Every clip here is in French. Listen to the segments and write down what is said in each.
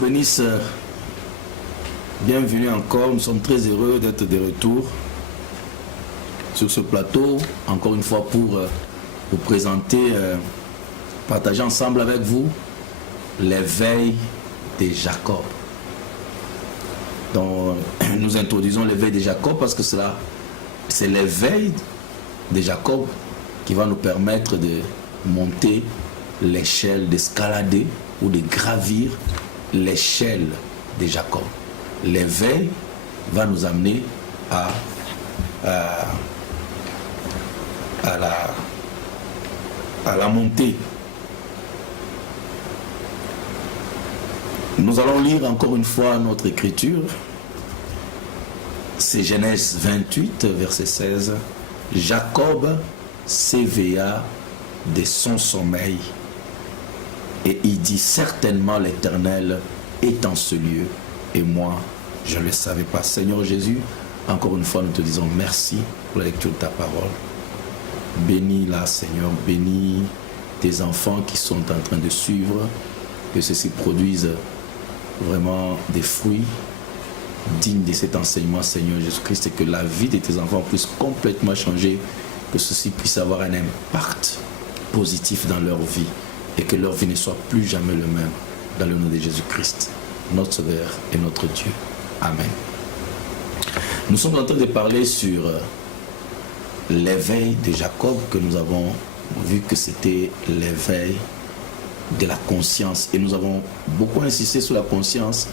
bénisse. Bienvenue encore. Nous sommes très heureux d'être de retour sur ce plateau, encore une fois pour vous présenter, partager ensemble avec vous l'éveil de Jacob. Donc, nous introduisons l'éveil de Jacob parce que c'est l'éveil de Jacob qui va nous permettre de monter l'échelle, d'escalader ou de gravir l'échelle de Jacob. L'éveil va nous amener à la montée. Nous allons lire encore une fois notre écriture. C'est Genèse 28, verset 16. Jacob s'éveilla de son sommeil et il dit: certainement l'Éternel est en ce lieu et moi je ne le savais pas. Seigneur Jésus, encore une fois nous te disons merci pour la lecture de ta parole. Bénis-la, Seigneur, bénis tes enfants qui sont en train de suivre, que ceci produise vraiment des fruits dignes de cet enseignement, Seigneur Jésus-Christ, et que la vie de tes enfants puisse complètement changer, que ceci puisse avoir un impact positif dans leur vie et que leur vie ne soit plus jamais le même, dans le nom de Jésus-Christ, notre Sauveur et notre Dieu. Amen. Nous sommes en train de parler sur l'éveil de Jacob, que nous avons vu que c'était l'éveil de la conscience. Et nous avons beaucoup insisté sur la conscience.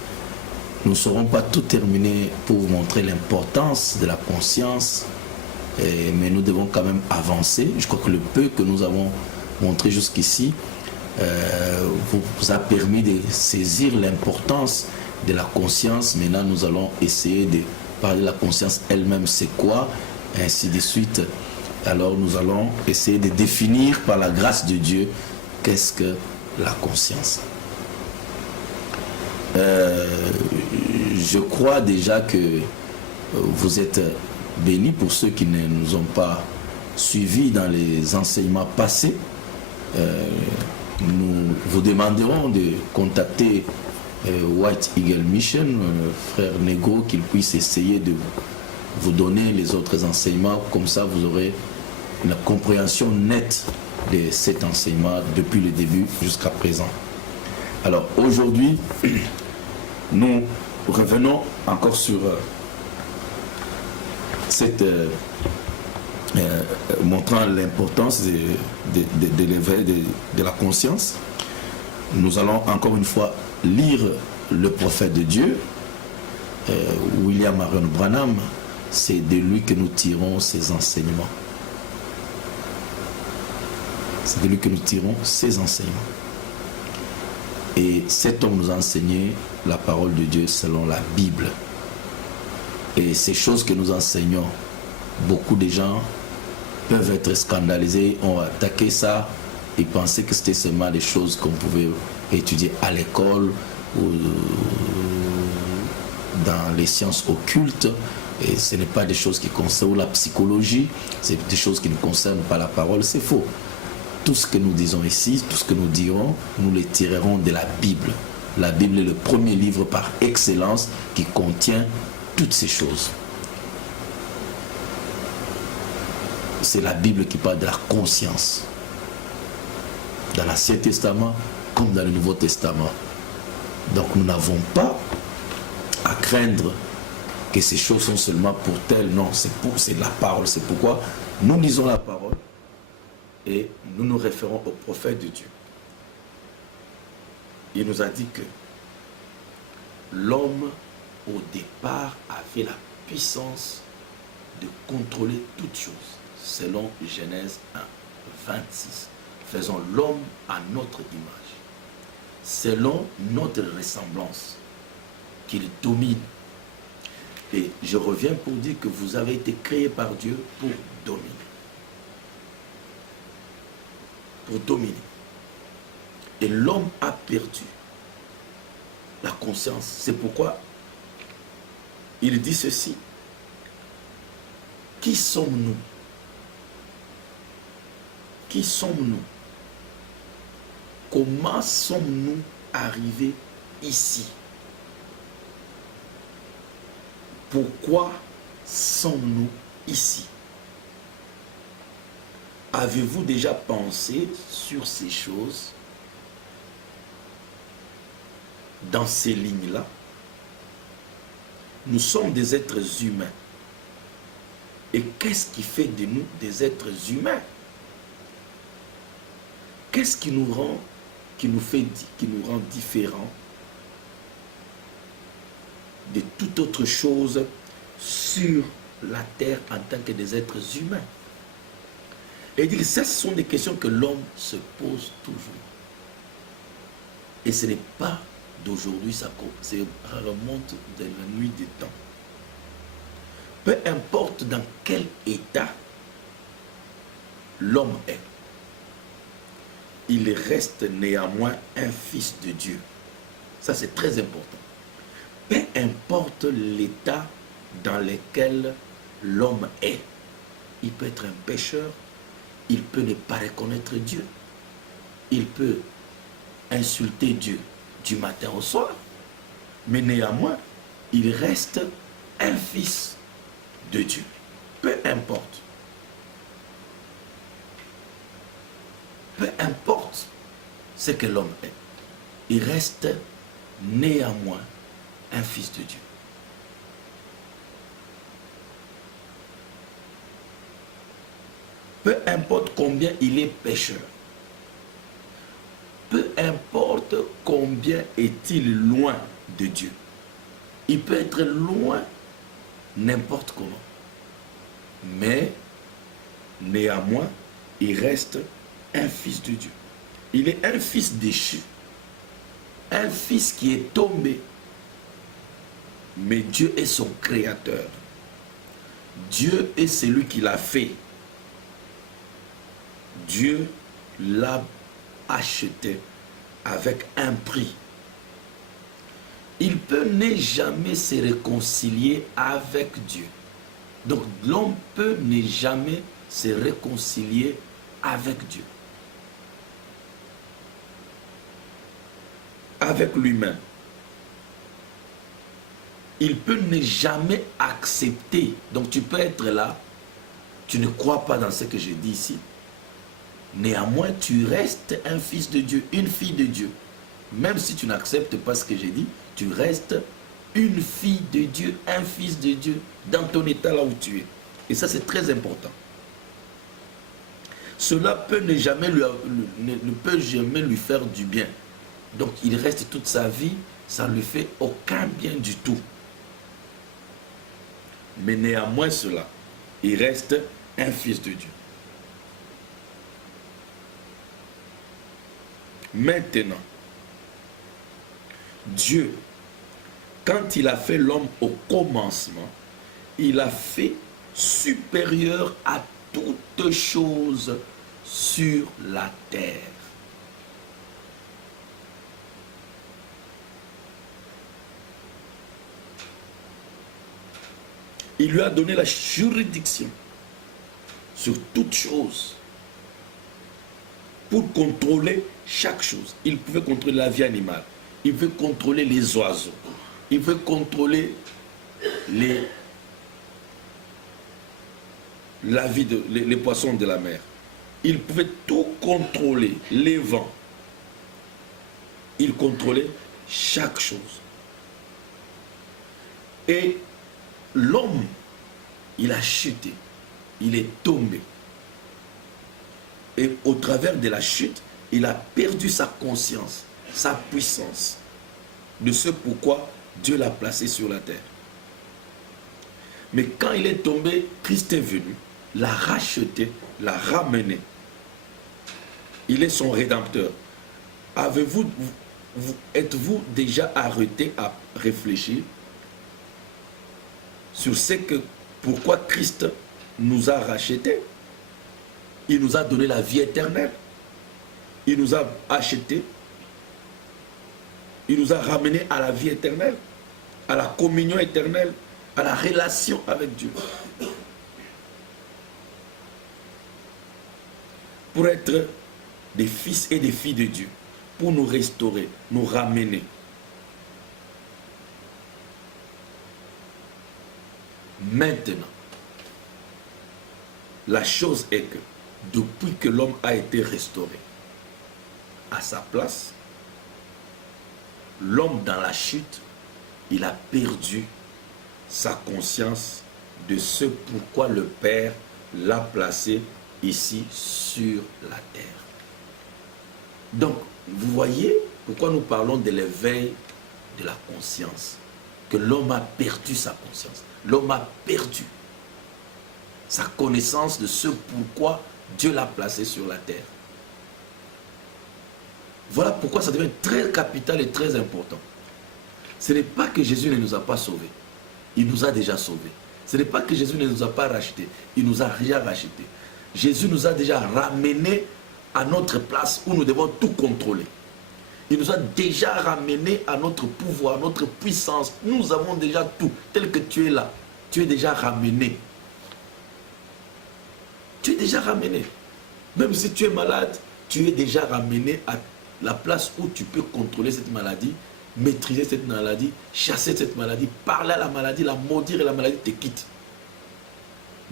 Nous ne saurons pas tout terminer pour vous montrer l'importance de la conscience, mais nous devons quand même avancer. Je crois que le peu que nous avons montré jusqu'ici vous a permis de saisir l'importance de la conscience. Maintenant, nous allons essayer de parler de la conscience elle-même, c'est quoi, et ainsi de suite. Alors, nous allons essayer de définir par la grâce de Dieu qu'est-ce que la conscience. Je crois déjà que vous êtes bénis. Pour ceux qui ne nous ont pas suivis dans les enseignements passés, nous vous demanderons de contacter White Eagle Mission, frère Nego, qu'il puisse essayer de vous donner les autres enseignements. Comme ça, vous aurez la compréhension nette de cet enseignement depuis le début jusqu'à présent. Alors aujourd'hui, nous revenons encore sur cette montrant l'importance de l'éveil de la conscience. Nous allons encore une fois lire le prophète de Dieu, William Marion Branham. C'est de lui que nous tirons ces enseignements. C'est de lui que nous tirons ces enseignements. Et cet homme nous a enseigné la parole de Dieu selon la Bible. Et ces choses que nous enseignons, beaucoup de gens peuvent être scandalisés, ont attaqué ça et pensaient que c'était seulement des choses qu'on pouvait étudier à l'école ou dans les sciences occultes. Et ce n'est pas des choses qui concernent la psychologie, c'est des choses qui ne concernent pas la parole. C'est faux. Tout ce que nous disons ici, tout ce que nous dirons, nous les tirerons de la Bible. La Bible est le premier livre par excellence qui contient toutes ces choses. C'est la Bible qui parle de la conscience. Dans l'Ancien Testament comme dans le Nouveau Testament. Donc nous n'avons pas à craindre que ces choses sont seulement pour tel. Non, c'est la parole. C'est pourquoi nous lisons la parole et nous nous référons au prophète de Dieu. Il nous a dit que l'homme au départ avait la puissance de contrôler toutes choses, selon Genèse 1, 26. Faisons l'homme à notre image, selon notre ressemblance, qu'il domine. Et je reviens pour dire que vous avez été créés par Dieu pour dominer. Pour dominer. Et l'homme a perdu la conscience. C'est pourquoi il dit ceci. Qui sommes-nous? Qui sommes-nous? Comment sommes-nous arrivés ici? Pourquoi sommes-nous ici? Avez-vous déjà pensé sur ces choses, dans ces lignes-là? Nous sommes des êtres humains. Et qu'est-ce qui fait de nous des êtres humains? Qu'est-ce qui nous rend différents de toute autre chose sur la terre en tant que des êtres humains? Et dire, ça, ce sont des questions que l'homme se pose toujours. Et ce n'est pas d'aujourd'hui, ça remonte de la nuit des temps. Peu importe dans quel état l'homme est, il reste néanmoins un fils de Dieu. Ça, c'est très important. Peu importe l'état dans lequel l'homme est, il peut être un pécheur, il peut ne pas reconnaître Dieu, il peut insulter Dieu du matin au soir, mais néanmoins, il reste un fils de Dieu. Peu importe. Peu importe ce que l'homme est, il reste néanmoins un fils de Dieu. Peu importe combien il est pécheur, peu importe combien est-il loin de Dieu, il peut être loin n'importe comment, mais néanmoins, il reste un fils de Dieu. Il est un fils déchu, un fils qui est tombé, mais Dieu est son créateur. Dieu est celui qui l'a fait. Dieu l'a acheté avec un prix. Il peut ne jamais se réconcilier avec Dieu. Donc l'homme peut ne jamais se réconcilier avec Dieu. Avec lui-même. Il peut ne jamais accepter. Donc tu peux être là, tu ne crois pas dans ce que je dis ici. Néanmoins, tu restes un fils de Dieu, une fille de Dieu. Même si tu n'acceptes pas ce que j'ai dit, tu restes une fille de Dieu, un fils de Dieu, dans ton état là où tu es. Et ça, c'est très important. Cela peut ne peut jamais lui faire du bien. Donc, il reste toute sa vie, ça ne lui fait aucun bien du tout. Mais néanmoins cela, il reste un fils de Dieu. Maintenant, Dieu, quand il a fait l'homme au commencement, il a fait supérieur à toute chose sur la terre. Il lui a donné la juridiction sur toute chose pour contrôler chaque chose. Il pouvait contrôler la vie animale, il veut contrôler les oiseaux, il veut contrôler les poissons de la mer. Il pouvait tout contrôler, les vents. Il contrôlait chaque chose. Et l'homme, il a chuté, il est tombé. Et au travers de la chute, il a perdu sa conscience, sa puissance, de ce pourquoi Dieu l'a placé sur la terre. Mais quand il est tombé, Christ est venu, l'a racheté, l'a ramené. Il est son rédempteur. Êtes-vous déjà arrêté à réfléchir sur ce que, pourquoi Christ nous a rachetés? Il nous a donné la vie éternelle. Il nous a achetés. Il nous a ramenés à la vie éternelle, à la communion éternelle, à la relation avec Dieu. Pour être des fils et des filles de Dieu, pour nous restaurer, nous ramener. Maintenant, la chose est que depuis que l'homme a été restauré à sa place, l'homme dans la chute, il a perdu sa conscience de ce pourquoi le Père l'a placé ici sur la terre. Donc, vous voyez pourquoi nous parlons de l'éveil de la conscience. Que l'homme a perdu sa conscience. L'homme a perdu sa connaissance de ce pourquoi Dieu l'a placé sur la terre. Voilà pourquoi ça devient très capital et très important. Ce n'est pas que Jésus ne nous a pas sauvés. Il nous a déjà sauvés. Ce n'est pas que Jésus ne nous a pas rachetés. Il nous a rien racheté. Jésus nous a déjà ramenés à notre place où nous devons tout contrôler. Il nous a déjà ramenés à notre pouvoir, notre puissance. Nous avons déjà tout. Tel que tu es là, tu es déjà ramené. Tu es déjà ramené. Même si tu es malade, tu es déjà ramené à la place où tu peux contrôler cette maladie, maîtriser cette maladie, chasser cette maladie, parler à la maladie, la maudire et la maladie te quitte.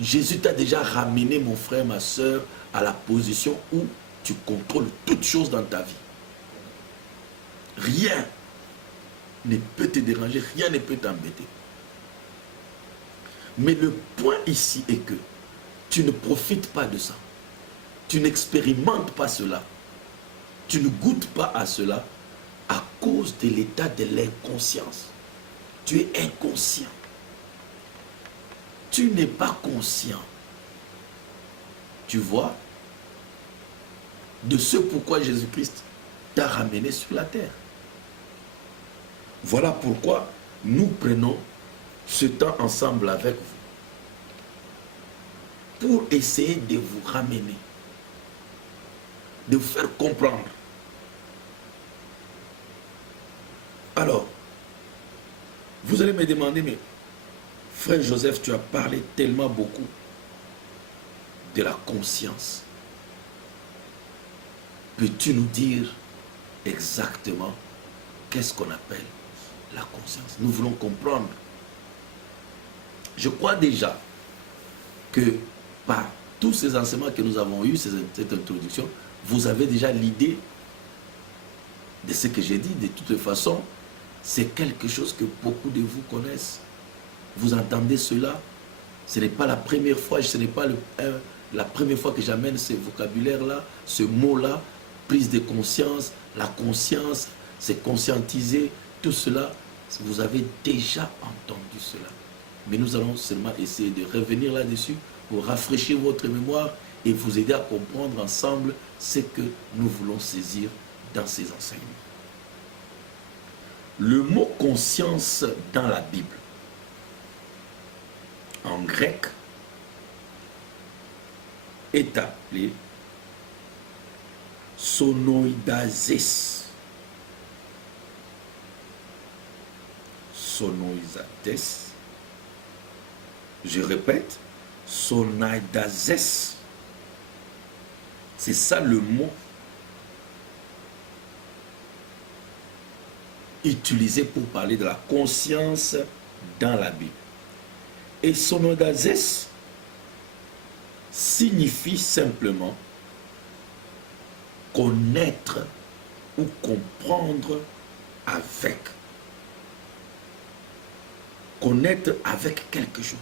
Jésus t'a déjà ramené, mon frère, ma soeur, à la position où tu contrôles toutes choses dans ta vie. Rien ne peut te déranger, rien ne peut t'embêter. Mais le point ici est que tu ne profites pas de ça. Tu n'expérimentes pas cela. Tu ne goûtes pas à cela à cause de l'état de l'inconscience. Tu es inconscient. Tu n'es pas conscient. Tu vois, de ce pourquoi Jésus-Christ t'a ramené sur la terre. Voilà pourquoi nous prenons ce temps ensemble avec vous pour essayer de vous ramener, de vous faire comprendre. Alors, vous allez me demander, mais frère Joseph, tu as parlé tellement beaucoup de la conscience. Peux-tu nous dire exactement qu'est-ce qu'on appelle la conscience? Nous voulons comprendre. Je crois déjà que par tous ces enseignements que nous avons eus, cette introduction, vous avez déjà l'idée de ce que j'ai dit. De toute façon, c'est quelque chose que beaucoup de vous connaissent. Vous entendez cela. Ce n'est pas la première fois, ce n'est pas la première fois que j'amène ce vocabulaire-là, ce mot-là, prise de conscience, la conscience, c'est conscientiser, tout cela, vous avez déjà entendu cela. Mais nous allons seulement essayer de revenir là-dessus pour rafraîchir votre mémoire et vous aider à comprendre ensemble ce que nous voulons saisir dans ces enseignements. Le mot conscience dans la Bible, en grec, est appelé sonoidases. Sonoidases. Je répète, sonoidases. C'est ça le mot utilisé pour parler de la conscience dans la Bible. Et sonoidases signifie simplement connaître ou comprendre avec. Connaître avec quelque chose.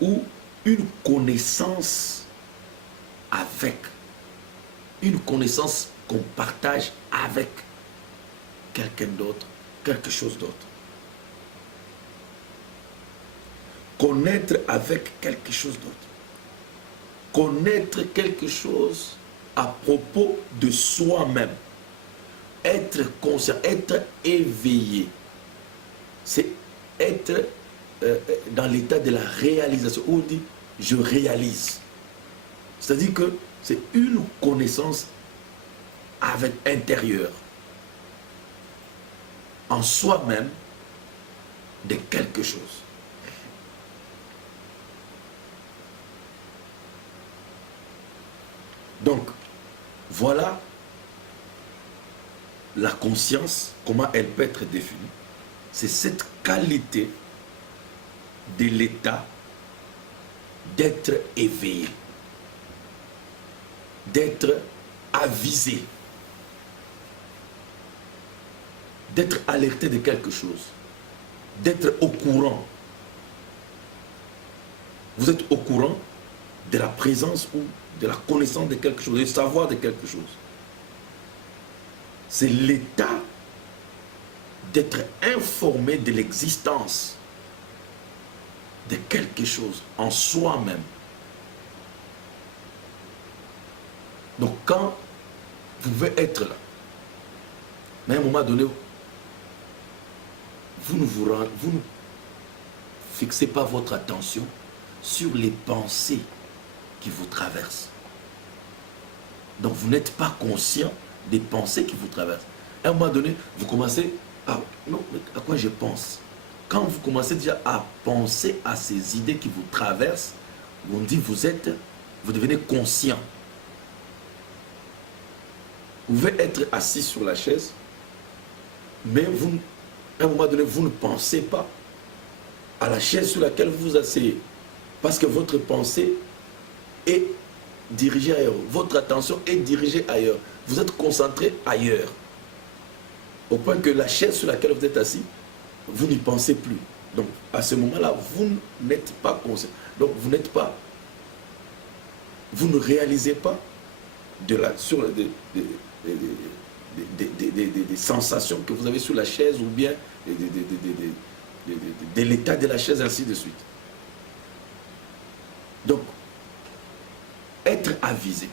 Ou une connaissance avec. Une connaissance qu'on partage avec quelqu'un d'autre, quelque chose d'autre. Connaître avec quelque chose d'autre. Connaître quelque chose à propos de soi-même. Être conscient, être éveillé. C'est être dans l'état de la réalisation. Où on dit je réalise. C'est-à-dire que c'est une connaissance avec intérieure. En soi-même de quelque chose. Donc, voilà la conscience, comment elle peut être définie. C'est cette qualité de l'état d'être éveillé, d'être avisé, d'être alerté de quelque chose, d'être au courant. Vous êtes au courant de la présence ou de la connaissance de quelque chose, du savoir de quelque chose. C'est l'état d'être informé de l'existence de quelque chose en soi-même. Donc quand vous pouvez être là, mais à un moment donné, vous ne fixez pas votre attention sur les pensées qui vous traversent. Donc vous n'êtes pas conscient des pensées qui vous traversent. À un moment donné, vous commencez à... Non, mais à quoi je pense? Quand vous commencez déjà à penser à ces idées qui vous traversent, on dit vous devenez conscient. Vous pouvez être assis sur la chaise, mais vous, à un moment donné, vous ne pensez pas à la chaise sur laquelle vous vous asseyez. Parce que votre pensée est dirigée ailleurs. Votre attention est dirigée ailleurs. Vous êtes concentré ailleurs. Au point que la chaise sur laquelle vous êtes assis, vous n'y pensez plus. Donc, à ce moment-là, vous n'êtes pas conscient. Donc, vous ne réalisez pas des sensations que vous avez sur la chaise ou bien de l'état de la chaise, ainsi de suite. Donc, être avisé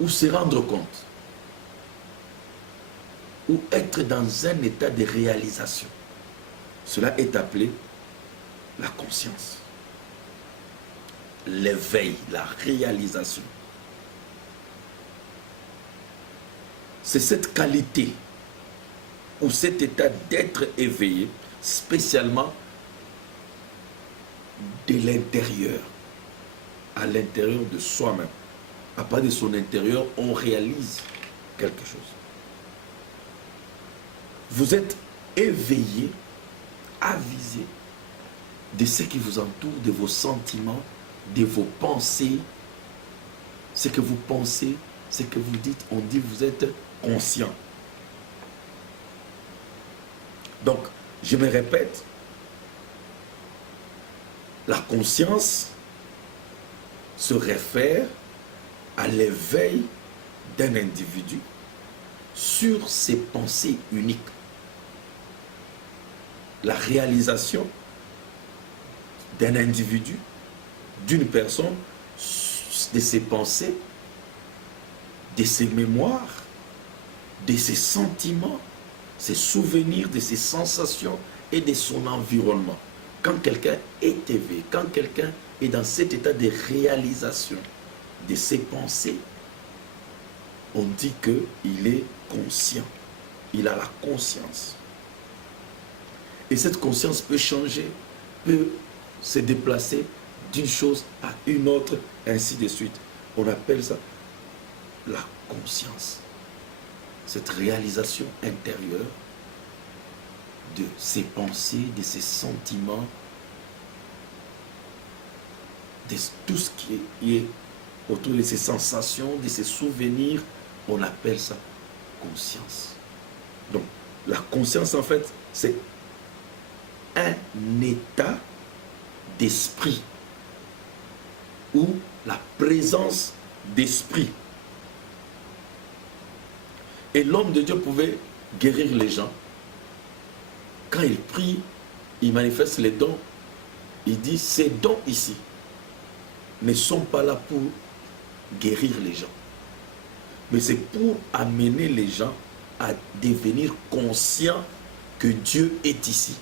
ou se rendre compte ou être dans un état de réalisation, cela est appelé la conscience, l'éveil, la réalisation. C'est cette qualité ou cet état d'être éveillé, spécialement de l'intérieur, à l'intérieur de soi-même. À part de son intérieur, on réalise quelque chose. Vous êtes éveillé, avisé de ce qui vous entoure, de vos sentiments, de vos pensées, ce que vous pensez, ce que vous dites. On dit vous êtes conscient. Donc, je me répète, la conscience se réfère à l'éveil d'un individu sur ses pensées uniques. La réalisation d'un individu, d'une personne, de ses pensées, de ses mémoires, de ses sentiments, ses souvenirs, de ses sensations et de son environnement. Quand quelqu'un est éveillé, quand quelqu'un est dans cet état de réalisation de ses pensées, on dit qu'il est conscient, il a la conscience. Et cette conscience peut changer, peut se déplacer d'une chose à une autre, ainsi de suite. On appelle ça la conscience. Cette réalisation intérieure de ses pensées, de ses sentiments, de tout ce qui est autour de ses sensations, de ses souvenirs, on appelle ça conscience. Donc, la conscience, en fait, c'est un état d'esprit ou la présence d'esprit. Et l'homme de Dieu pouvait guérir les gens. Quand il prie, il manifeste les dons. Il dit, ces dons ici ne sont pas là pour guérir les gens. Mais c'est pour amener les gens à devenir conscients que Dieu est ici.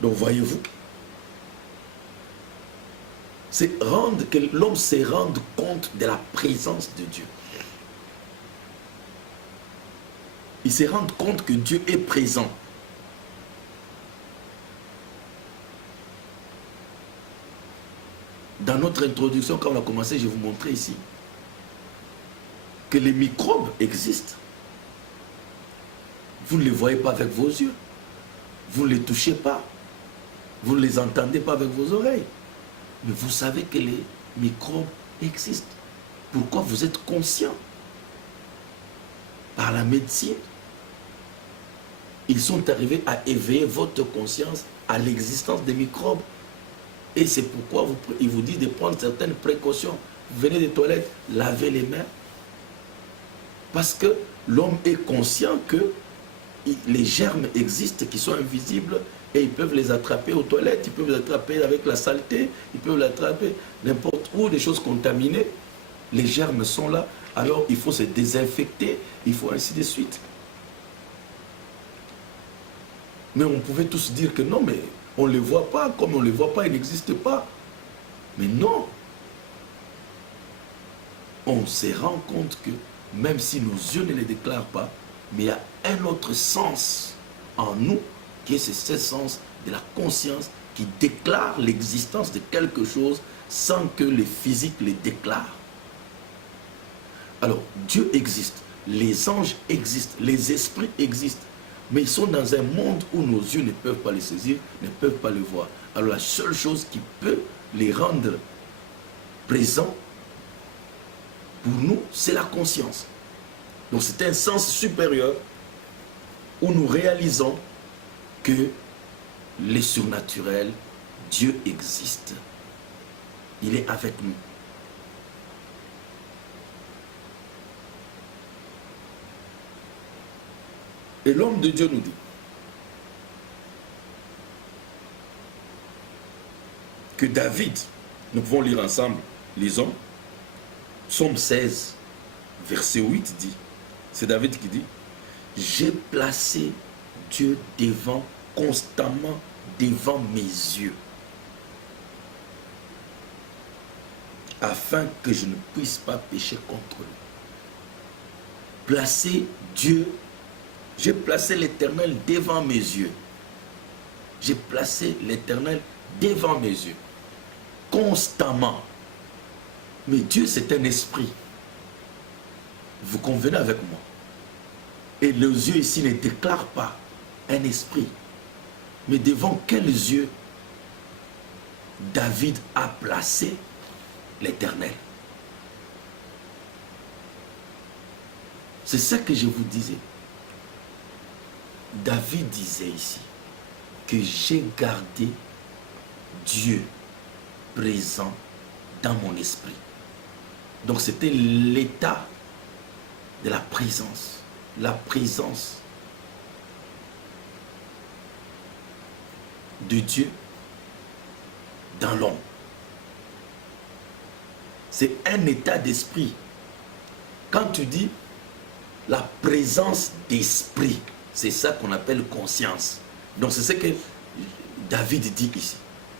Donc voyez-vous, c'est que l'homme se rende compte de la présence de Dieu. Il se rend compte que Dieu est présent. Dans notre introduction, quand on a commencé, je vais vous montrer ici que les microbes existent. Vous ne les voyez pas avec vos yeux. Vous ne les touchez pas. Vous ne les entendez pas avec vos oreilles. Mais vous savez que les microbes existent. Pourquoi vous êtes conscient? Par la médecine, ils sont arrivés à éveiller votre conscience à l'existence des microbes. Et c'est pourquoi ils vous disent de prendre certaines précautions. Vous venez des toilettes, lavez les mains. Parce que l'homme est conscient que les germes existent qui sont invisibles et ils peuvent les attraper aux toilettes, ils peuvent les attraper avec la saleté, ils peuvent l'attraper n'importe où, des choses contaminées. Les germes sont là, alors il faut se désinfecter, il faut ainsi de suite. Mais on pouvait tous dire que non, mais on ne les voit pas, comme on ne les voit pas, ils n'existent pas. Mais non. On se rend compte que même si nos yeux ne les déclarent pas, mais il y a un autre sens en nous, qui est ce sens de la conscience qui déclare l'existence de quelque chose sans que les physiques les déclarent. Alors, Dieu existe, les anges existent, les esprits existent, mais ils sont dans un monde où nos yeux ne peuvent pas les saisir, ne peuvent pas les voir. Alors la seule chose qui peut les rendre présents pour nous, c'est la conscience. Donc c'est un sens supérieur où nous réalisons que les surnaturels, Dieu existe. Il est avec nous. Et l'homme de Dieu nous dit que David, nous pouvons lire ensemble, lisons, Psaume 16, verset 8 dit, c'est David qui dit, « J'ai placé Dieu constamment devant mes yeux, afin que je ne puisse pas pécher contre lui. » Placer Dieu, j'ai placé l'Éternel devant mes yeux. J'ai placé l'Éternel devant mes yeux, constamment. Mais Dieu, c'est un esprit. Vous convenez avec moi? Et les yeux ici ne déclarent pas un esprit. Mais devant quels yeux David a placé l'Éternel? C'est ça que je vous disais. David disait ici que j'ai gardé Dieu présent dans mon esprit. Donc c'était l'état de la présence de Dieu dans l'homme. C'est un état d'esprit. Quand tu dis la présence d'esprit, c'est ça qu'on appelle conscience. Donc c'est ce que David dit ici.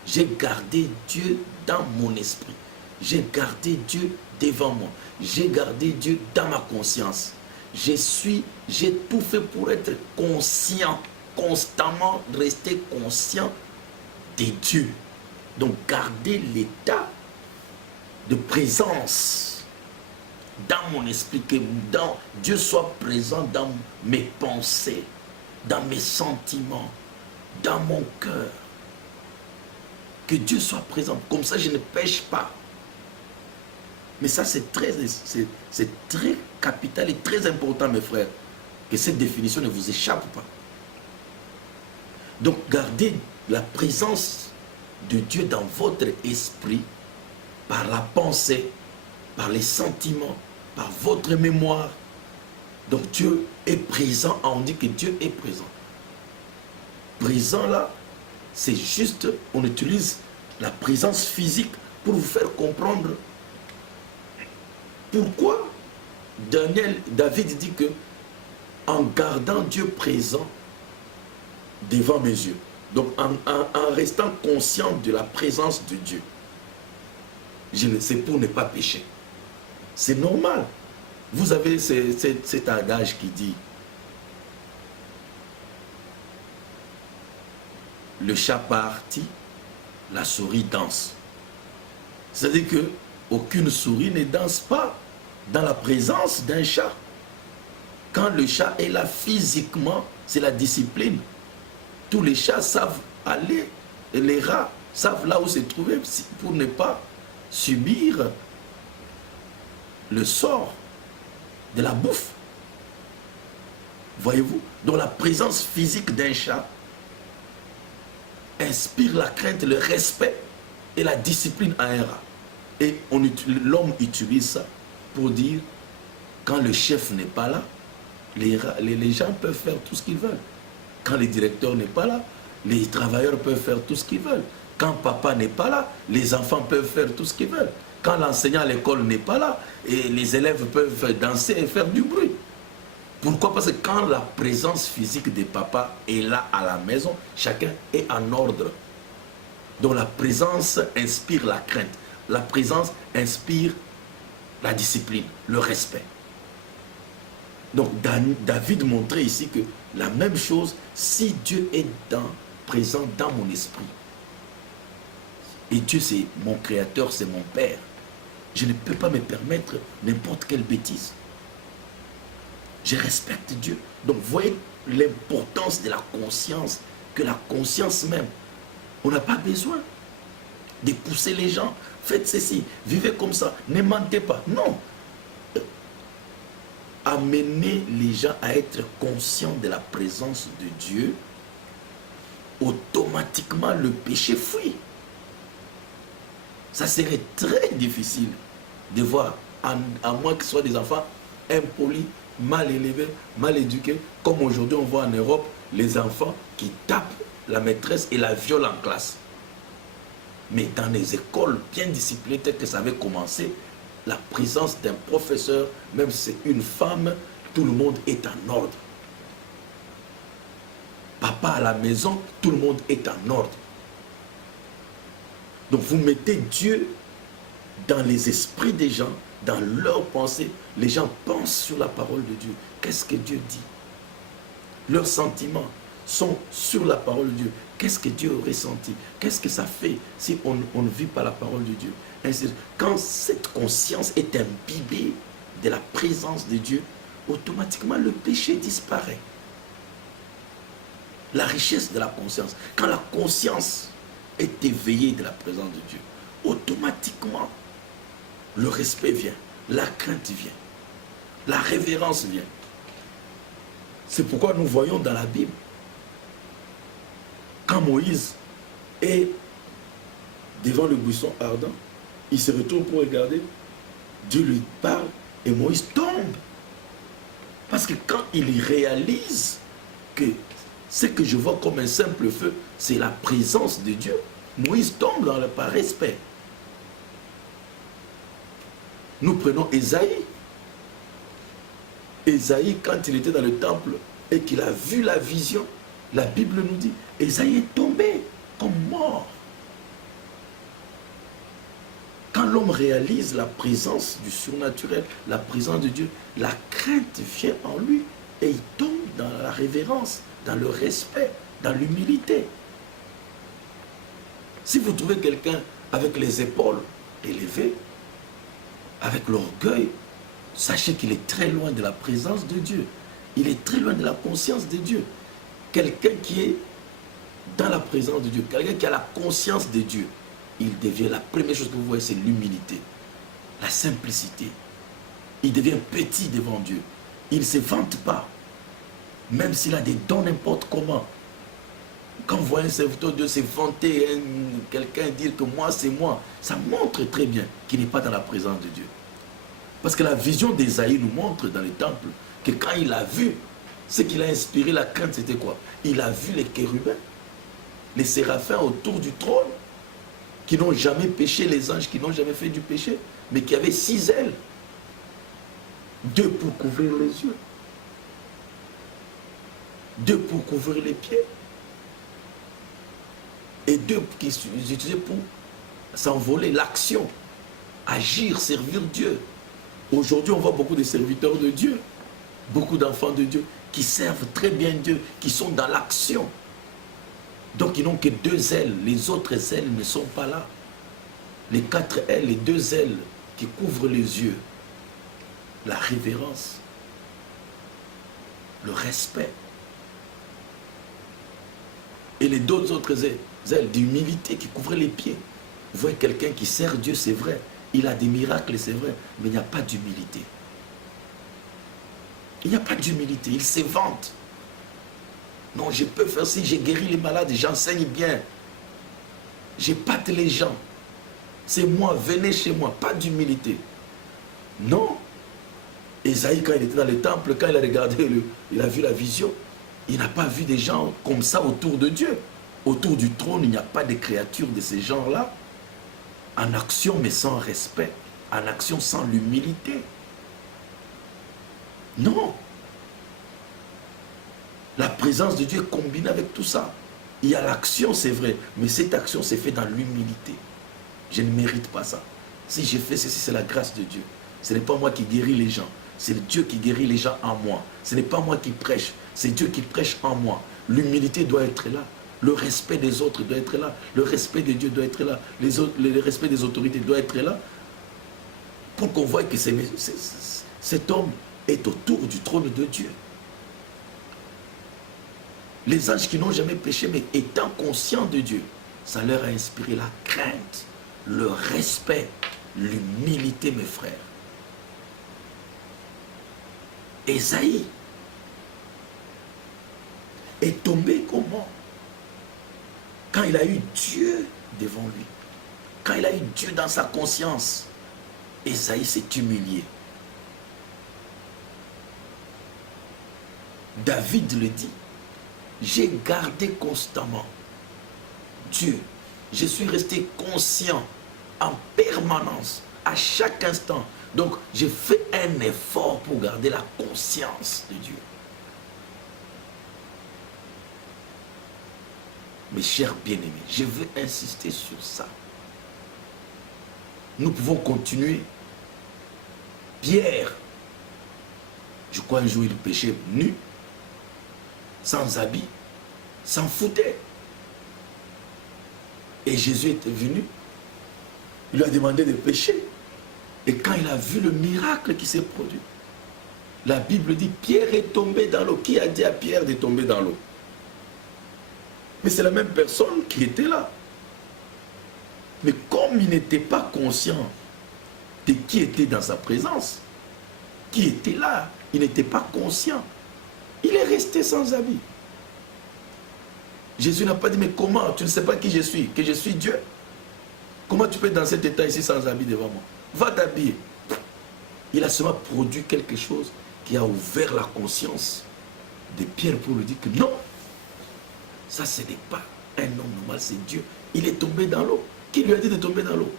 J'ai gardé Dieu dans mon esprit. J'ai gardé Dieu devant moi. J'ai gardé Dieu dans ma conscience. J'ai tout fait pour être conscient, constamment rester conscient de Dieu. Donc garder l'état de présence dans mon esprit, que Dieu soit présent dans mes pensées, dans mes sentiments, dans mon cœur. Que Dieu soit présent, comme ça je ne pêche pas. Mais ça c'est très capital et très important, mes frères, que cette définition ne vous échappe pas. Donc gardez la présence de Dieu dans votre esprit par la pensée, par les sentiments, par votre mémoire. Donc Dieu est présent, on dit que Dieu est présent. Présent là, c'est juste, on utilise la présence physique pour vous faire comprendre pourquoi David dit que en gardant Dieu présent devant mes yeux, donc en restant conscient de la présence de Dieu, c'est pour ne pas pécher. C'est normal. Vous avez cet adage qui dit le chat parti, la souris danse. C'est-à-dire que aucune souris ne danse pas dans la présence d'un chat. Quand le chat est là physiquement, c'est la discipline tous les chats savent aller, et les rats savent là où se trouver pour ne pas subir le sort de la bouffe. Voyez-vous? Donc la présence physique d'un chat inspire la crainte, le respect et la discipline à un rat. Et l'homme utilise ça pour dire, quand le chef n'est pas là, les gens peuvent faire tout ce qu'ils veulent. Quand le directeur n'est pas là, les travailleurs peuvent faire tout ce qu'ils veulent. Quand papa n'est pas là, les enfants peuvent faire tout ce qu'ils veulent. Quand l'enseignant à l'école n'est pas là, et les élèves peuvent danser et faire du bruit. Pourquoi? Parce que quand la présence physique des papas est là à la maison, chacun est en ordre. Donc la présence inspire la crainte. La présence inspire la discipline, le respect. Donc David montrait ici que la même chose, si Dieu est présent dans mon esprit, et Dieu c'est mon créateur, c'est mon père, je ne peux pas me permettre n'importe quelle bêtise. Je respecte Dieu. Donc voyez l'importance de la conscience, que la conscience même, on n'a pas besoin de pousser les gens. Faites ceci, vivez comme ça, ne mentez pas. Non. Amener les gens à être conscients de la présence de Dieu, automatiquement le péché fuit. Ça serait très difficile de voir, à moins que ce soit des enfants impolis, mal élevés, mal éduqués, comme aujourd'hui on voit en Europe les enfants qui tapent la maîtresse et la violent en classe. Mais dans les écoles bien disciplinées, peut-être que ça avait commencé, la présence d'un professeur, même si c'est une femme, tout le monde est en ordre. Papa à la maison, tout le monde est en ordre. Donc vous mettez Dieu dans les esprits des gens, dans leurs pensées. Les gens pensent sur la parole de Dieu. Qu'est-ce que Dieu dit? Leurs sentiments sont sur la parole de Dieu. Qu'est-ce que Dieu aurait senti? Qu'est-ce que ça fait si on ne vit pas la parole de Dieu? Ainsi, quand cette conscience est imbibée de la présence de Dieu, automatiquement le péché disparaît. La richesse de la conscience. Quand la conscience est éveillée de la présence de Dieu, automatiquement le respect vient, la crainte vient, la révérence vient. C'est pourquoi nous voyons dans la Bible, quand Moïse est devant le buisson ardent, il se retourne pour regarder, Dieu lui parle et Moïse tombe. Parce que quand il réalise que ce que je vois comme un simple feu, c'est la présence de Dieu, Moïse tombe par respect. Nous prenons Ésaïe. Ésaïe, quand il était dans le temple et qu'il a vu la vision, la Bible nous dit, Ésaïe est tombé comme mort. Quand l'homme réalise la présence du surnaturel, la présence de Dieu, la crainte vient en lui et il tombe dans la révérence, dans le respect, dans l'humilité. Si vous trouvez quelqu'un avec les épaules élevées, avec l'orgueil, sachez qu'il est très loin de la présence de Dieu. Il est très loin de la conscience de Dieu. Quelqu'un qui est dans la présence de Dieu, quelqu'un qui a la conscience de Dieu, il devient, la première chose que vous voyez, c'est l'humilité, la simplicité. Il devient petit devant Dieu. Il ne se vante pas, même s'il a des dons n'importe comment. Quand vous voyez un serviteur de Dieu se vanter, quelqu'un dire que moi c'est moi, ça montre très bien qu'il n'est pas dans la présence de Dieu. Parce que la vision d'Ésaïe nous montre dans les temples que quand il a vu, ce qui l'a inspiré la crainte, c'était quoi? Il a vu les chérubins, les séraphins autour du trône, qui n'ont jamais péché, les anges qui n'ont jamais fait du péché, mais qui avaient 6 ailes. 2 pour couvrir les yeux, 2 pour couvrir les pieds, et 2 qui sont utilisés pour s'envoler, l'action, agir, servir Dieu. Aujourd'hui, on voit beaucoup de serviteurs de Dieu, beaucoup d'enfants de Dieu qui servent très bien Dieu, qui sont dans l'action. Donc ils n'ont que 2 ailes, les autres ailes ne sont pas là. Les 4 ailes, les 2 ailes qui couvrent les yeux, la révérence, le respect. Et les deux autres ailes d'humilité qui couvraient les pieds. Vous voyez quelqu'un qui sert Dieu, c'est vrai. Il a des miracles, c'est vrai. Mais il n'y a pas d'humilité. Il n'y a pas d'humilité. Il s'évante. Non, je peux faire ci, j'ai guéri les malades, j'enseigne bien. J'épate les gens. C'est moi, venez chez moi. Pas d'humilité. Non. Ésaïe, quand il était dans le temple, quand il a regardé, il a vu la vision, il n'a pas vu des gens comme ça autour de Dieu. Autour du trône, il n'y a pas de créatures de ces gens-là. En action, mais sans respect. En action, sans l'humilité. Non. La présence de Dieu est combinée avec tout ça. Il y a l'action, c'est vrai, mais cette action s'est faite dans l'humilité. Je ne mérite pas ça. Si j'ai fait ceci, c'est la grâce de Dieu. Ce n'est pas moi qui guéris les gens. C'est Dieu qui guérit les gens en moi. Ce n'est pas moi qui prêche. C'est Dieu qui prêche en moi. L'humilité doit être là. Le respect des autres doit être là. Le respect de Dieu doit être là. Le respect des autorités doit être là. Pour qu'on voie que cet homme est autour du trône de Dieu. Les anges qui n'ont jamais péché, mais étant conscients de Dieu, ça leur a inspiré la crainte, le respect, l'humilité, mes frères. Ésaïe est tombé comment? Quand il a eu Dieu devant lui, quand il a eu Dieu dans sa conscience, Ésaïe s'est humilié. David le dit, j'ai gardé constamment Dieu. Je suis resté conscient en permanence, à chaque instant. Donc, j'ai fait un effort pour garder la conscience de Dieu. Mes chers bien-aimés, je veux insister sur ça. Nous pouvons continuer. Pierre, je crois un jour il péchait nu, sans habit, s'en foutait. Et Jésus était venu, il lui a demandé de pécher. Et quand il a vu le miracle qui s'est produit, la Bible dit, Pierre est tombé dans l'eau. Qui a dit à Pierre de tomber dans l'eau? Mais c'est la même personne qui était là. Mais comme il n'était pas conscient de qui était dans sa présence, qui était là, il n'était pas conscient. Il est resté sans habit. Jésus n'a pas dit, mais comment? Tu ne sais pas qui je suis, que je suis Dieu? Comment tu peux être dans cet état ici sans habit devant moi? Va t'habiller. Il a seulement produit quelque chose qui a ouvert la conscience de Pierre pour lui dire que non, ça ce n'est pas un homme normal, c'est Dieu. Il est tombé dans l'eau. Qui lui a dit de tomber dans l'eau?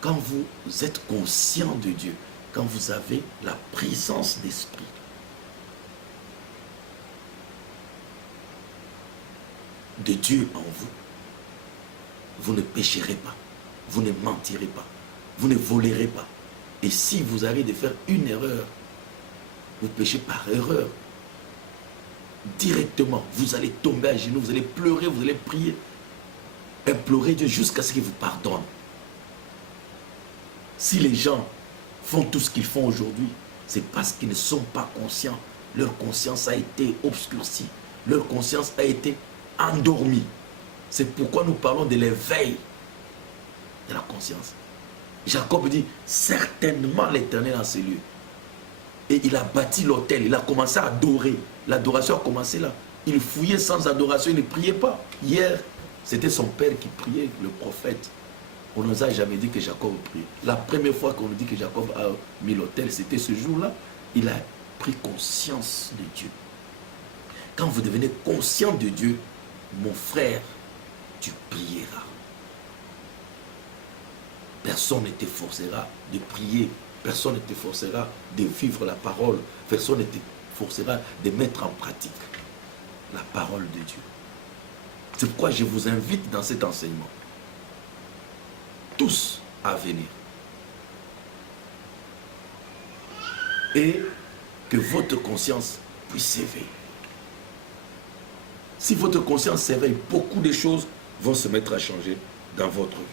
Quand vous êtes conscient de Dieu, quand vous avez la présence d'esprit, de Dieu en vous, vous ne pécherez pas, vous ne mentirez pas, vous ne volerez pas. Et si vous avez de faire une erreur, vous péchez par erreur, directement, vous allez tomber à genoux, vous allez pleurer, vous allez prier, implorer Dieu jusqu'à ce qu'il vous pardonne. Si les gens font tout ce qu'ils font aujourd'hui, c'est parce qu'ils ne sont pas conscients. Leur conscience a été obscurcie, leur conscience a été endormie. C'est pourquoi nous parlons de l'éveil de la conscience. Jacob dit, certainement l'Éternel en ces lieux. Et il a bâti l'autel, il a commencé à adorer. L'adoration a commencé là. Il fouillait sans adoration, il ne priait pas. Hier, c'était son père qui priait, le prophète. On ne nous a jamais dit que Jacob priait. La première fois qu'on nous dit que Jacob a mis l'autel, c'était ce jour-là. Il a pris conscience de Dieu. Quand vous devenez conscient de Dieu, mon frère, tu prieras. Personne ne te forcera de prier. Personne ne te forcera de vivre la parole. Personne ne te forcera de mettre en pratique la parole de Dieu. C'est pourquoi je vous invite dans cet enseignement, tous à venir. Et que votre conscience puisse s'éveiller. Si votre conscience s'éveille, beaucoup de choses vont se mettre à changer dans votre vie.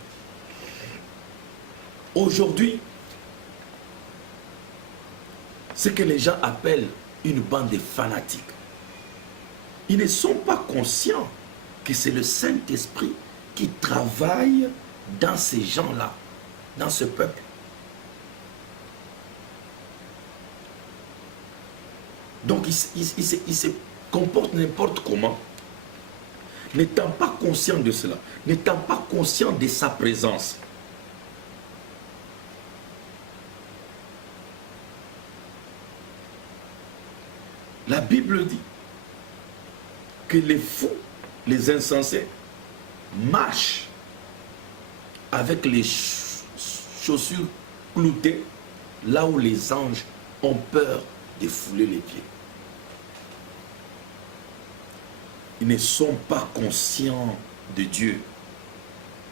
Aujourd'hui, ce que les gens appellent une bande de fanatiques. Ils ne sont pas conscients que c'est le Saint-Esprit qui travaille dans ces gens-là, dans ce peuple. Donc il se comporte n'importe comment, n'étant pas conscient de cela, n'étant pas conscient de sa présence. La Bible dit que les fous, les insensés, marchent avec les chaussures cloutées, là où les anges ont peur de fouler les pieds. Ils ne sont pas conscients de Dieu.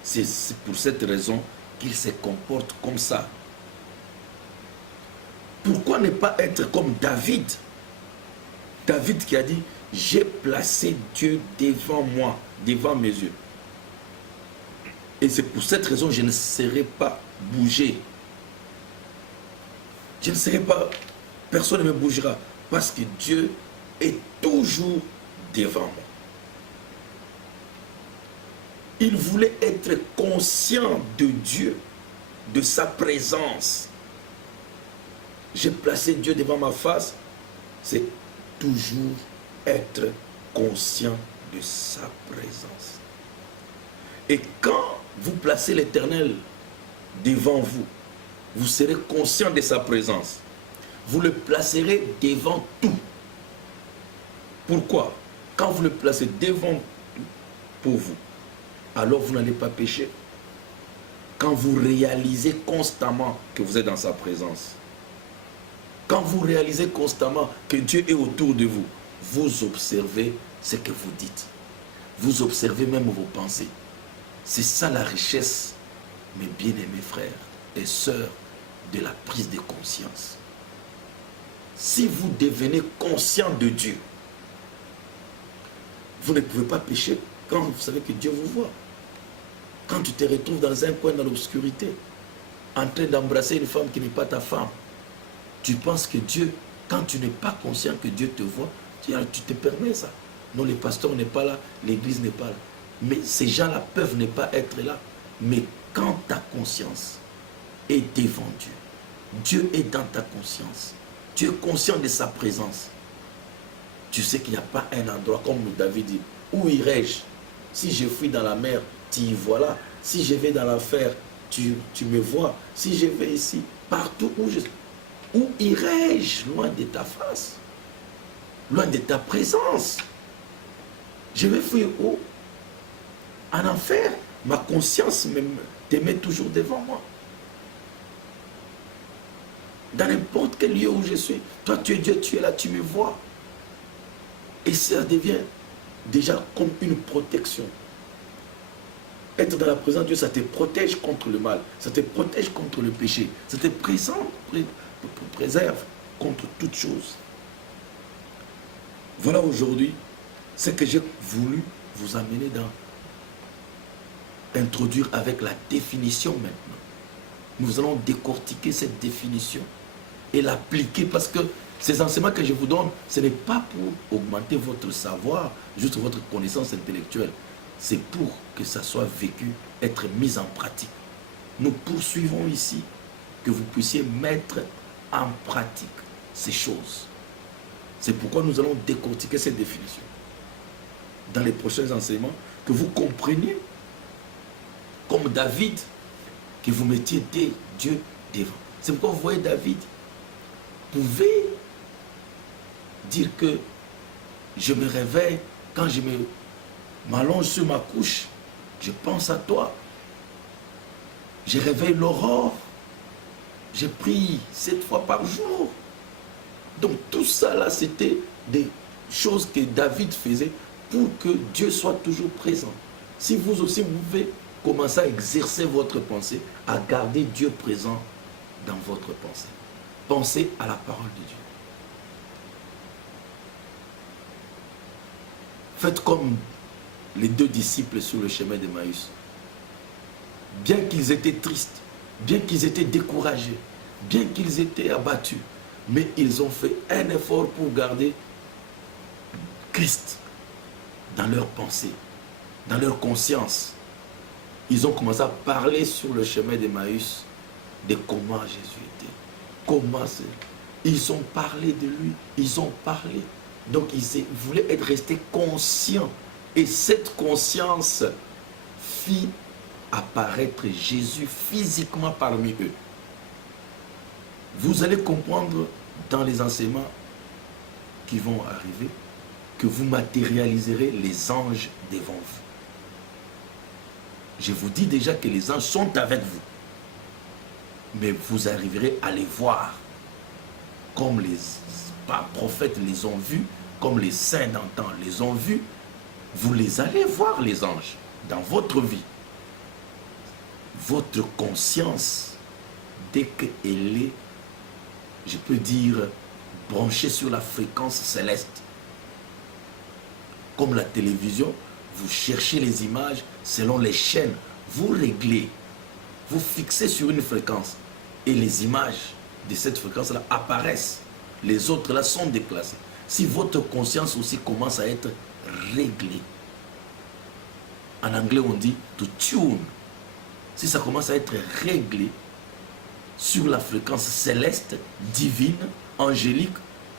C'est pour cette raison qu'ils se comportent comme ça. Pourquoi ne pas être comme David? David qui a dit, j'ai placé Dieu devant moi, devant mes yeux. Et c'est pour cette raison que je ne serai pas bougé. Je ne serai pas, personne ne me bougera, parce que Dieu est toujours devant moi. Il voulait être conscient de Dieu, de sa présence. J'ai placé Dieu devant ma face, c'est toujours être conscient de sa présence. Et quand vous placez l'Éternel devant vous, vous serez conscient de sa présence. Vous le placerez devant tout. Pourquoi? Quand vous le placez devant tout pour vous, alors vous n'allez pas pécher. Quand vous réalisez constamment que vous êtes dans sa présence, quand vous réalisez constamment que Dieu est autour de vous, vous observez ce que vous dites. Vous observez même vos pensées. C'est ça la richesse, mes bien-aimés frères et sœurs, de la prise de conscience. Si vous devenez conscient de Dieu, vous ne pouvez pas pécher quand vous savez que Dieu vous voit. Quand tu te retrouves dans un coin dans l'obscurité, en train d'embrasser une femme qui n'est pas ta femme, tu penses que Dieu, quand tu n'es pas conscient que Dieu te voit, tu te permets ça. Non, le pasteur n'est pas là, l'église n'est pas là. Mais ces gens-là peuvent ne pas être là. Mais quand ta conscience est devant Dieu, Dieu est dans ta conscience, tu es conscient de sa présence, tu sais qu'il n'y a pas un endroit, comme David dit, où irai-je? Si je fuis dans la mer, tu y vois là. Si je vais dans l'enfer, tu me vois. Si je vais ici, partout où irai-je loin de ta face? Loin de ta présence? Je vais fuir où? En enfer. Ma conscience te met toujours devant moi. Dans n'importe quel lieu où je suis. Toi, tu es Dieu, tu es là, tu me vois. Et ça devient déjà comme une protection. Être dans la présence de Dieu, ça te protège contre le mal. Ça te protège contre le péché. Ça te préserve contre toute chose. Voilà aujourd'hui ce que j'ai voulu vous amener dans. Introduire avec la définition maintenant. Nous allons décortiquer cette définition et l'appliquer parce que ces enseignements que je vous donne, ce n'est pas pour augmenter votre savoir, juste votre connaissance intellectuelle. C'est pour que ça soit vécu, être mis en pratique. Nous poursuivons ici que vous puissiez mettre en pratique ces choses. C'est pourquoi nous allons décortiquer cette définition. Dans les prochains enseignements, que vous compreniez, comme David, que vous mettiez Dieu devant. C'est pourquoi vous voyez David pouvait dire que je me réveille, quand je m'allonge sur ma couche, je pense à toi. Je réveille l'aurore. Je prie 7 fois par jour. Donc tout ça là, c'était des choses que David faisait pour que Dieu soit toujours présent. Si vous aussi, vous pouvez commencer à exercer votre pensée, à garder Dieu présent dans votre pensée. Pensez à la parole de Dieu. Faites comme les 2 disciples sur le chemin d'Emmaüs. Bien qu'ils étaient tristes, bien qu'ils étaient découragés, bien qu'ils étaient abattus, mais ils ont fait un effort pour garder Christ dans leurs pensées, dans leur conscience. Ils ont commencé à parler sur le chemin d'Emmaüs de comment Jésus était. Comment c'est. Ils ont parlé de lui. Ils ont parlé. Donc ils voulaient être restés conscients. Et cette conscience fit apparaître Jésus physiquement parmi eux. Vous allez comprendre dans les enseignements qui vont arriver que vous matérialiserez les anges devant vous. Je vous dis déjà que les anges sont avec vous. Mais vous arriverez à les voir comme les prophètes les ont vus, comme les saints d'antan les ont vus. Vous les allez voir, les anges, dans votre vie. Votre conscience, dès qu'elle est, je peux dire, branchée sur la fréquence céleste, comme la télévision, vous cherchez les images selon les chaînes, vous réglez, vous fixez sur une fréquence et les images de cette fréquence-là apparaissent. Les autres là sont déclassées. Si votre conscience aussi commence à être réglée, en anglais on dit to tune, si ça commence à être réglé sur la fréquence céleste, divine, angélique,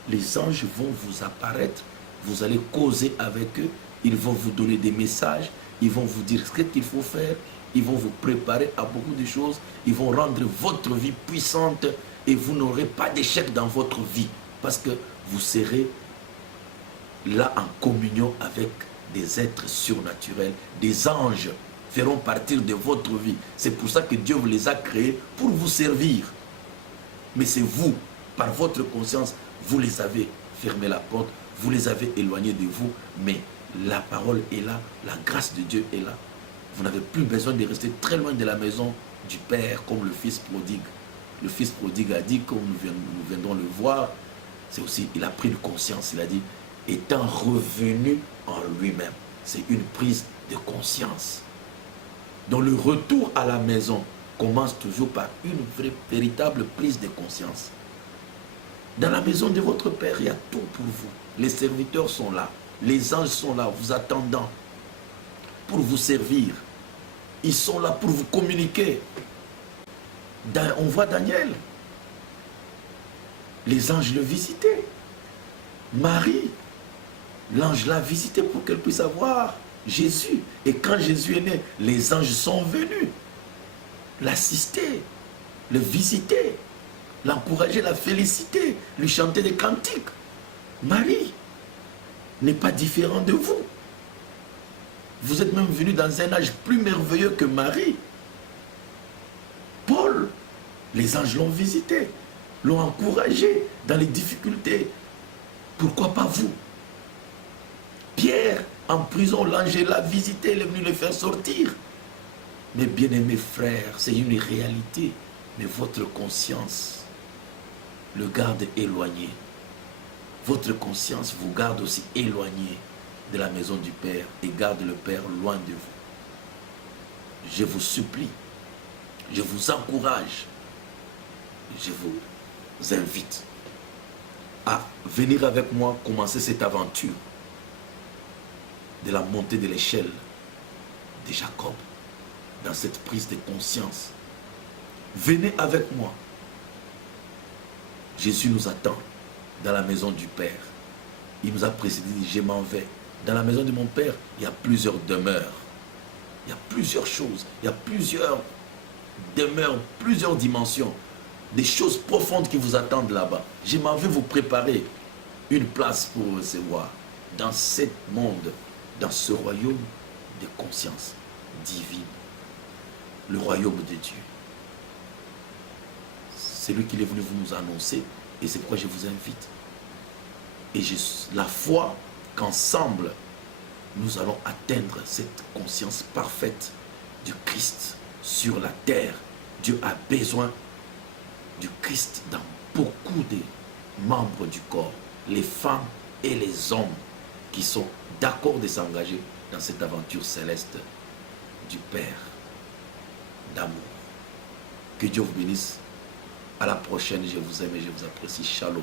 les anges vont vous apparaître, vous allez causer avec eux, ils vont vous donner des messages, ils vont vous dire ce qu'il faut faire, ils vont vous préparer à beaucoup de choses, ils vont rendre votre vie puissante et vous n'aurez pas d'échec dans votre vie parce que vous serez là en communion avec des êtres surnaturels, des anges feront partir de votre vie. C'est pour ça que Dieu vous les a créés pour vous servir. Mais c'est vous, par votre conscience, vous les avez fermé la porte, vous les avez éloignés de vous, mais la parole est là, la grâce de Dieu est là. Vous n'avez plus besoin de rester très loin de la maison du Père comme le Fils prodigue. Le Fils prodigue a dit, comme nous viendrons le voir, c'est aussi, il a pris de conscience, il a dit, étant revenu en lui-même. C'est une prise de conscience. Donc le retour à la maison commence toujours par une véritable prise de conscience. Dans la maison de votre Père, il y a tout pour vous. Les serviteurs sont là, les anges sont là, vous attendant pour vous servir. Ils sont là pour vous communiquer. On voit Daniel. Les anges le visitaient. Marie, l'ange l'a visité pour qu'elle puisse avoir Jésus. Et quand Jésus est né, les anges sont venus l'assister, le visiter, l'encourager, la féliciter, lui chanter des cantiques. Marie n'est pas différent de vous. Vous êtes même venu dans un âge plus merveilleux que Marie. Paul, les anges l'ont visité, l'ont encouragé dans les difficultés. Pourquoi pas vous? Pierre, en prison, l'ange l'a visité, il est venu le faire sortir. Mes bien-aimés frères, c'est une réalité. Mais votre conscience le garde éloigné. Votre conscience vous garde aussi éloigné de la maison du Père et garde le Père loin de vous. Je vous supplie, je vous encourage, je vous invite à venir avec moi commencer cette aventure de la montée de l'échelle de Jacob dans cette prise de conscience. Venez avec moi. Jésus nous attend dans la maison du Père. Il nous a précédé, il dit, je m'en vais. Dans la maison de mon Père, il y a plusieurs demeures. Il y a plusieurs choses. Il y a plusieurs demeures, plusieurs dimensions. Des choses profondes qui vous attendent là-bas. Je m'en vais vous préparer une place pour recevoir dans ce monde, dans ce royaume de conscience divine. Le royaume de Dieu. C'est lui qui est venu vous nous annoncer et c'est pourquoi je vous invite. Et la foi qu'ensemble, nous allons atteindre cette conscience parfaite du Christ sur la terre. Dieu a besoin du Christ dans beaucoup de membres du corps, les femmes et les hommes qui sont d'accord de s'engager dans cette aventure céleste du Père d'amour. Que Dieu vous bénisse. À la prochaine, je vous aime et je vous apprécie. Shalom.